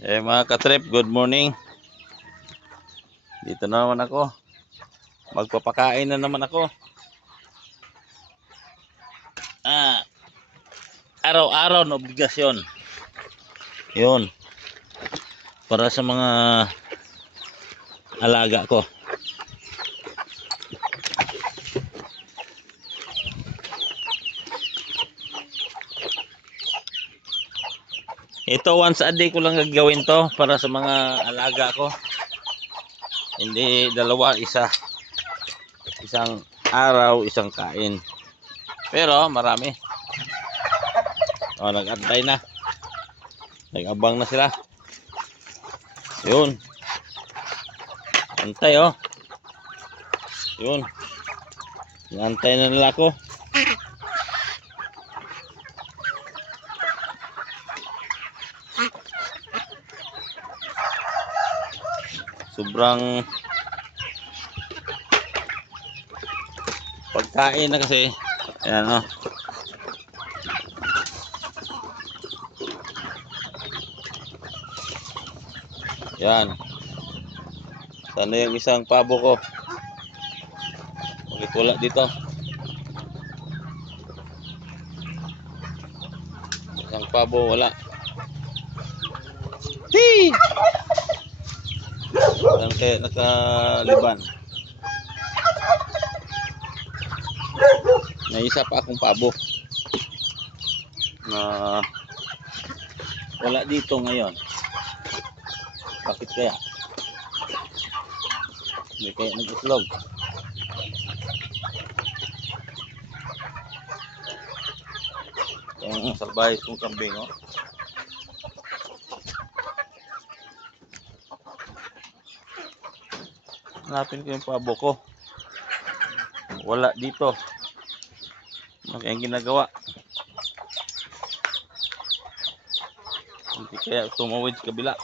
Mga katrip, good morning. Dito na naman ako. Magpapakain na naman ako. Araw-araw na obligasyon. Yun. Para sa mga alaga ko. Ito once a day ko lang gagawin to para sa mga alaga ko. Hindi dalawa, isa. Isang araw, isang kain. Pero marami. Nag-antay na. Nag-abang na sila. Yun. Antay Yun. Nantay na nila ako. Sobrang pagkain na kasi. Ayan Yan. Sana yung isang pabo ko. Bakit wala dito? Isang pabo wala. Hee! Saan kaya nakaliban? Naisa pa akong pabo na wala dito ngayon. Bakit kaya? Hindi kaya nag-islog. Yung salbahe itong kambing Hanapin ko yung pabo ko. Wala dito. Ano kayang ginagawa? Hindi kaya tumawid sa kabila.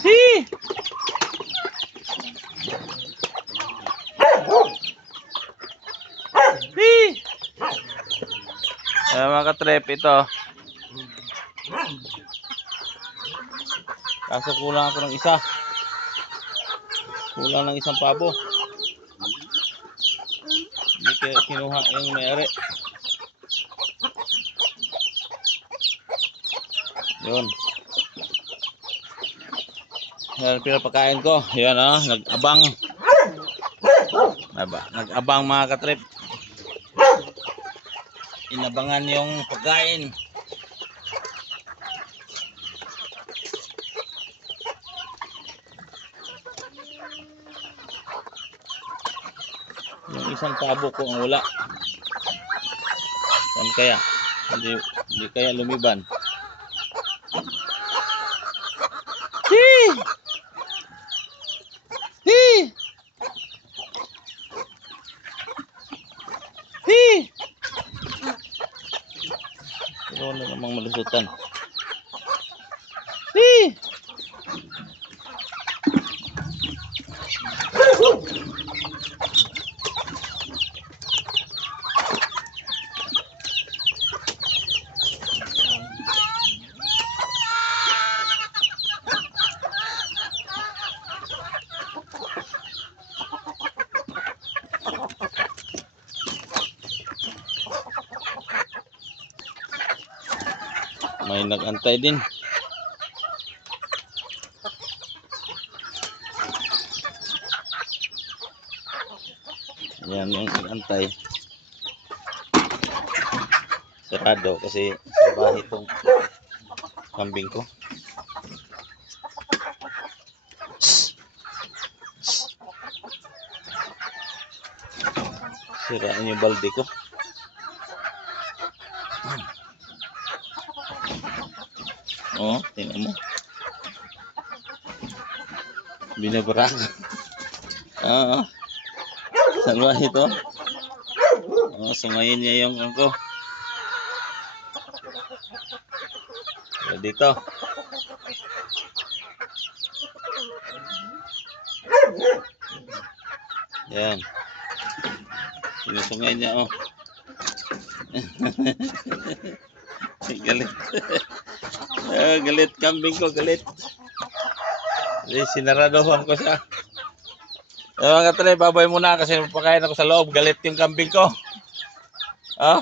Hee! Hee! Mga katrep, ito. Kaso kulang ako ng isa. Kulang ng isang pabo. Hindi kaya kinuha yung may-ari. Yun. Yan pinapakain ko. Yan nag-abang. Nag-abang mga katrip. Inabangan yung pagkain. Yung isang pabo ko ang wala. Saan kaya? Hindi kaya lumiban. Hee! Hee! Hee! Pero wala namang malusutan. Hee! May nag-antay din. Yan yung nag-antay. Sarado kasi sabahe itong kambing ko. Siraan yung balde ko. Tingnan mo. Binabarak. Saan ba ito? Sumayin niya yung ko. Dito. Yan. Sinusungay niya Galit. Galit kambing ko, galit. Sinaraduhan ko siya. Mga tre, babay muna kasi pagkain ako sa loob. Galit yung kambing ko. Oh?